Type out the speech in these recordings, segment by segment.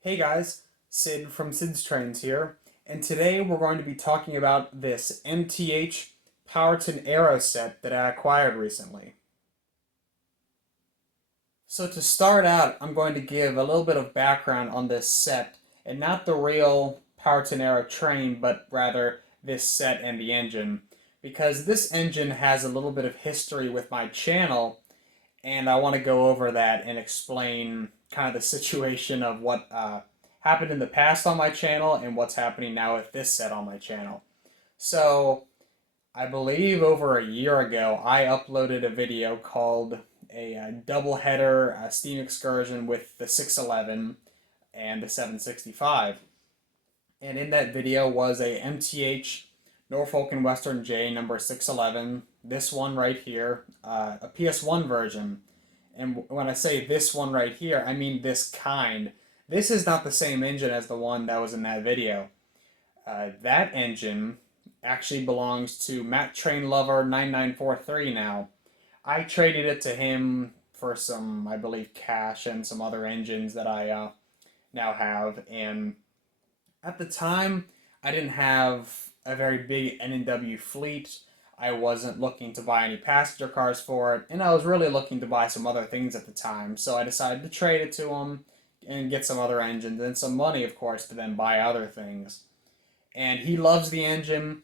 Hey guys, Sid from Sid's Trains here, and today we're going to be talking about this MTH Powhatan Arrow set that I acquired recently. So to start out, I'm going to give a little bit of background on this set, and not the real Powhatan Arrow train, but rather this set and the engine, because this engine has a little bit of history with my channel, and I want to go over that and explain kind of the situation of what happened in the past on my channel and what's happening now with this set on my channel. So, I believe over a year ago, I uploaded a video called a double header steam excursion with the 611 and the 765. And in that video was a MTH Norfolk and Western J number 611, this one right here, a PS1 version. And when I say this one right here, I mean this kind. This is not the same engine as the one that was in that video. That engine actually belongs to Matt Train Lover 9943 now. I traded it to him for some, I believe, cash and some other engines that I now have. And at the time, I didn't have a very big N&W fleet. I wasn't looking to buy any passenger cars for it, and I was really looking to buy some other things at the time. So I decided to trade it to him and get some other engines and some money, of course, to then buy other things. And he loves the engine.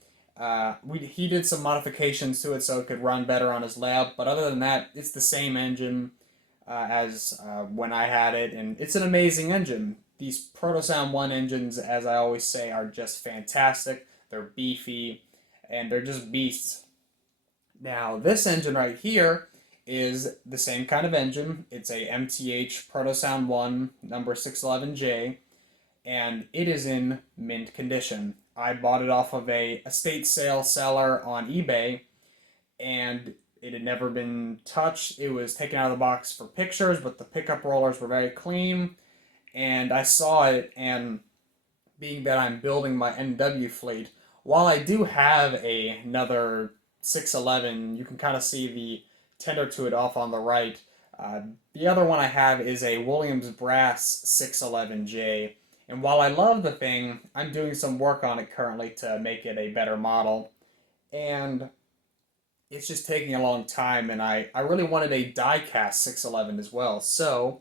He did some modifications to it so it could run better on his lab, but other than that, it's the same engine as when I had it, and it's an amazing engine. These Protosound 1 engines, as I always say, are just fantastic. They're beefy, and they're just beasts. Now, this engine right here is the same kind of engine. It's a MTH Protosound 1 number 611J, and it is in mint condition. I bought it off of a estate sale seller on eBay, and it had never been touched. It was taken out of the box for pictures, but the pickup rollers were very clean, and I saw it, and being that I'm building my NW fleet, while I do have another 611, you can kind of see the tender to it off on the right. The other one I have is a Williams Brass 611J, and while I love the thing, I'm doing some work on it currently to make it a better model, and it's just taking a long time, and I really wanted a die-cast 611 as well, so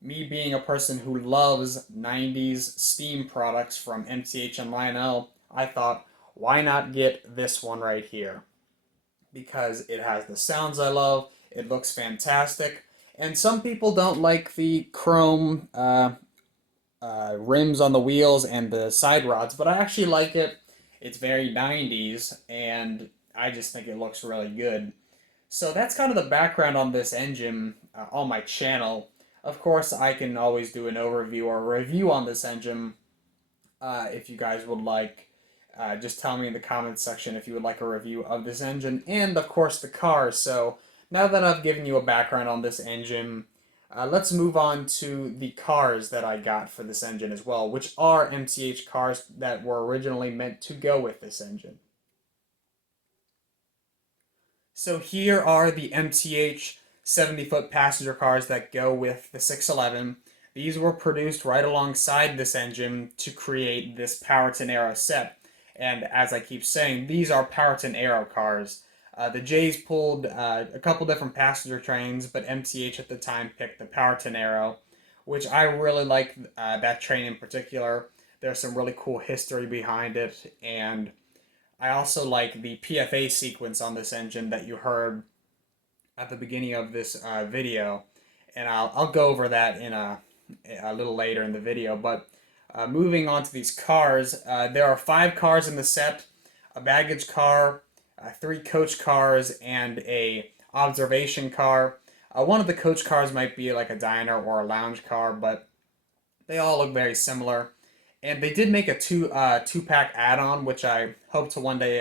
me being a person who loves 90s steam products from MTH and Lionel, I thought, why not get this one right here? Because it has the sounds I love, it looks fantastic, and some people don't like the chrome rims on the wheels and the side rods, but I actually like it. It's very 90s, and I just think it looks really good. So that's kind of the background on this engine on my channel. Of course, I can always do an overview or a review on this engine if you guys would like. Just tell me in the comments section if you would like a review of this engine and, of course, the cars. So now that I've given you a background on this engine, let's move on to the cars that I got for this engine as well, which are MTH cars that were originally meant to go with this engine. So here are the MTH 70-foot passenger cars that go with the 611. These were produced right alongside this engine to create this Powhatan Arrow set. And as I keep saying, these are Powhatan Arrow cars. The J's pulled a couple different passenger trains, but MTH at the time picked the Powhatan Arrow, which I really like that train in particular. There's some really cool history behind it, and I also like the PFA sequence on this engine that you heard at the beginning of this video, and I'll go over that in a little later in the video. But moving on to these cars, there are 5 cars in the set: a baggage car, three coach cars and a observation car. One of the coach cars might be like a diner or a lounge car, but they all look very similar. And they did make a two pack add-on, which I hope to one day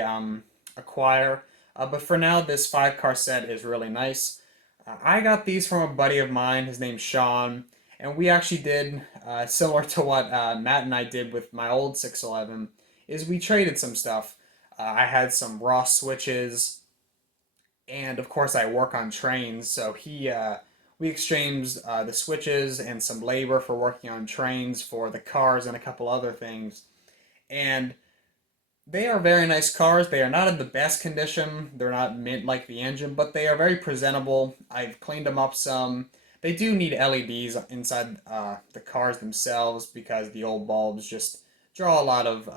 acquire. But for now, this five car set is really nice. I got these from a buddy of mine. His name's Sean, and we actually did similar to what Matt and I did with my old 611. Is we traded some stuff. I had some raw switches, and of course I work on trains, so we exchanged the switches and some labor for working on trains for the cars and a couple other things. And they are very nice cars. They are not in the best condition. They're not mint like the engine, but they are very presentable. I've cleaned them up some. They do need LEDs inside the cars themselves because the old bulbs just draw a lot of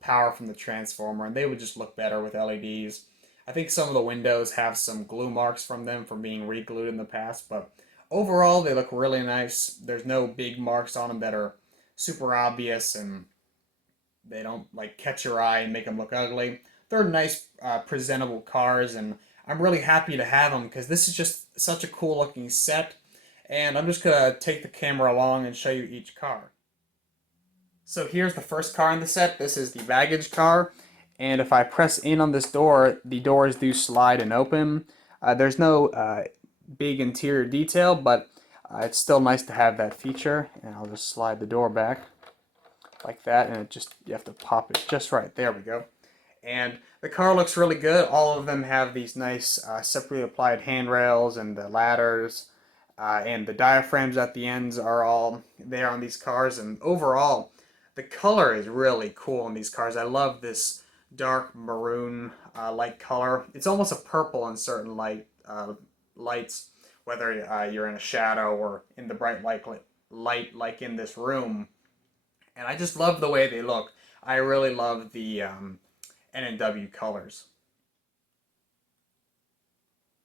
power from the transformer, and they would just look better with LEDs. I think some of the windows have some glue marks from them from being re-glued in the past, but overall they look really nice. There's no big marks on them that are super obvious, and they don't like catch your eye and make them look ugly. They're nice, presentable cars, and I'm really happy to have them because this is just such a cool looking set. And I'm just gonna take the camera along and show you each car. So here's the first car in the set. This is the baggage car, and if I press in on this door, the doors do slide and open. There's no big interior detail, but it's still nice to have that feature. And I'll just slide the door back like that, and you have to pop it just right. There we go. And the car looks really good. All of them have these nice separately applied handrails and the ladders, and the diaphragms at the ends are all there on these cars. And overall, the color is really cool in these cars. I love this dark maroon light color. It's almost a purple in certain lights, whether you're in a shadow or in the bright light like in this room. And I just love the way they look. I really love the N&W colors.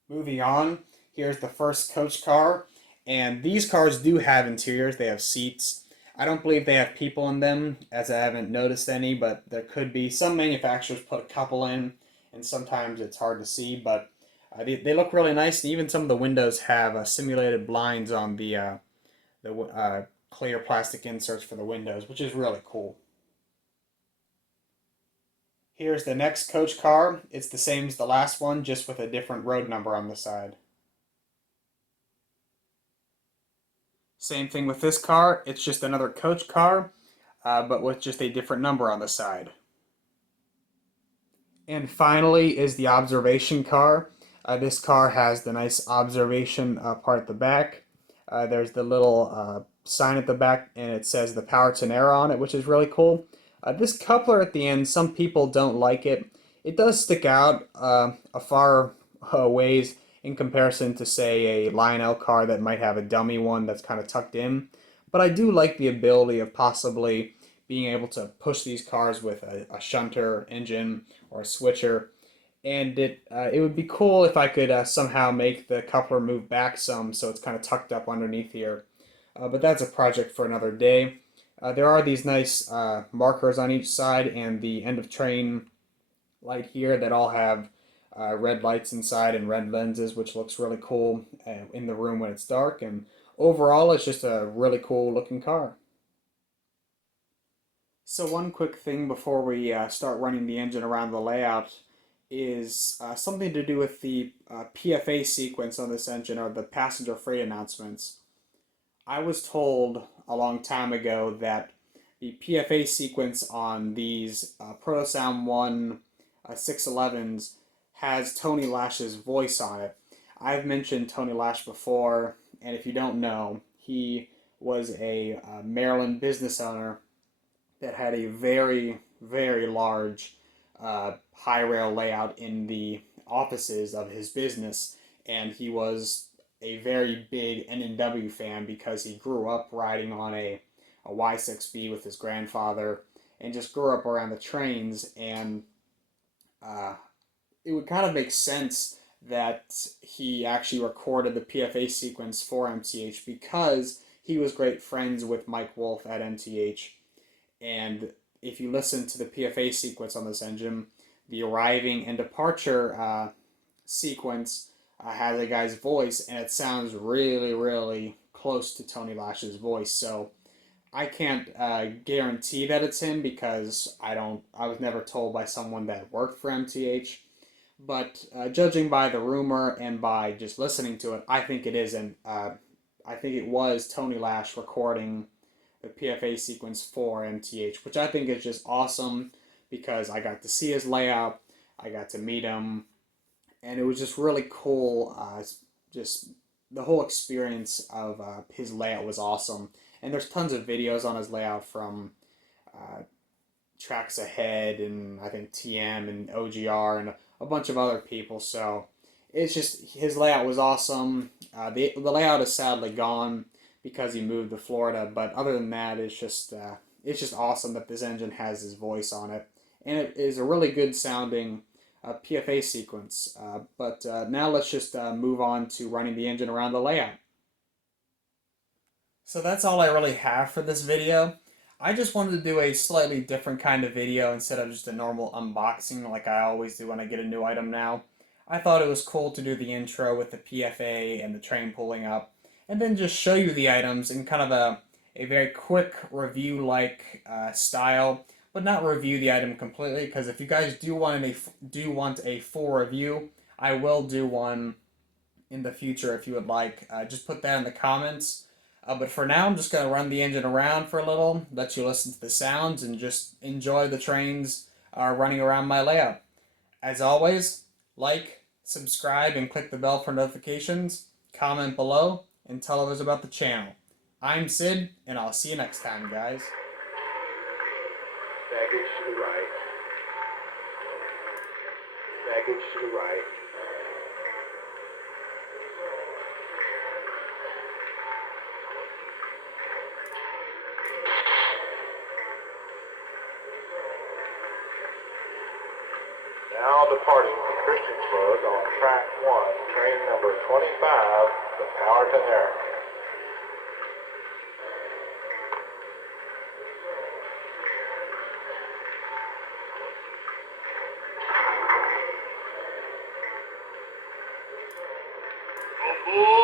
Moving on, here's the first coach car. And these cars do have interiors. They have seats. I don't believe they have people in them, as I haven't noticed any, but there could be. Some manufacturers put a couple in, and sometimes it's hard to see, but they look really nice. And even some of the windows have simulated blinds on the clear plastic inserts for the windows, which is really cool. Here's the next coach car. It's the same as the last one, just with a different road number on the side. Same thing with this car. It's just another coach car, but with just a different number on the side. And finally is the observation car. This car has the nice observation part at the back. There's the little sign at the back, and it says the Powhatan on it, which is really cool. This coupler at the end, some people don't like it. It does stick out a far ways in comparison to, say, a Lionel car that might have a dummy one that's kind of tucked in. But I do like the ability of possibly being able to push these cars with a shunter engine or a switcher. And it would be cool if I could somehow make the coupler move back some so it's kind of tucked up underneath here. But that's a project for another day. There are these nice markers on each side and the end of train light here that all have red lights inside and red lenses, which looks really cool in the room when it's dark. And overall, it's just a really cool looking car. So one quick thing before we start running the engine around the layout is something to do with the PFA sequence on this engine, or the passenger freight announcements. I was told a long time ago that the PFA sequence on these Protosound 1 611s has Tony Lash's voice on it. I've mentioned Tony Lash before, and if you don't know, he was a Maryland business owner that had a very, very large high rail layout in the offices of his business, and he was a very big N&W fan because he grew up riding on a Y6B with his grandfather and just grew up around the trains, and it would kind of make sense that he actually recorded the PFA sequence for MTH because he was great friends with Mike Wolf at MTH. And if you listen to the PFA sequence on this engine, the arriving and departure sequence has a guy's voice, and it sounds really, really close to Tony Lash's voice. So I can't guarantee that it's him because I don't. I was never told by someone that worked for MTH. But judging by the rumor and by just listening to it, I think it is, and I think it was Tony Lash recording the PFA sequence for MTH, which I think is just awesome because I got to see his layout, I got to meet him, and it was just really cool. Just the whole experience of his layout was awesome, and there's tons of videos on his layout from uh, Tracks Ahead and I think TM and OGR and a bunch of other people. So it's just his layout was awesome. The layout is sadly gone because he moved to Florida, but other than that, it's just awesome that this engine has his voice on it, and it is a really good sounding PFA sequence. But now let's just move on to running the engine around the layout. So that's all I really have for this video. I just wanted to do a slightly different kind of video instead of just a normal unboxing like I always do when I get a new item now. I thought it was cool to do the intro with the PFA and the train pulling up, and then just show you the items in kind of a very quick review-like style, but not review the item completely, because if you guys do want a full review, I will do one in the future if you would like. Just put that in the comments. But for now, I'm just going to run the engine around for a little, let you listen to the sounds, and just enjoy the trains running around my layout. As always, like, subscribe, and click the bell for notifications. Comment below, and tell others about the channel. I'm Sid, and I'll see you next time, guys. Baggage to the right. Baggage to the right. Now departing from Christiansburg on track 1, train number 25, the Powhatan area. Oh,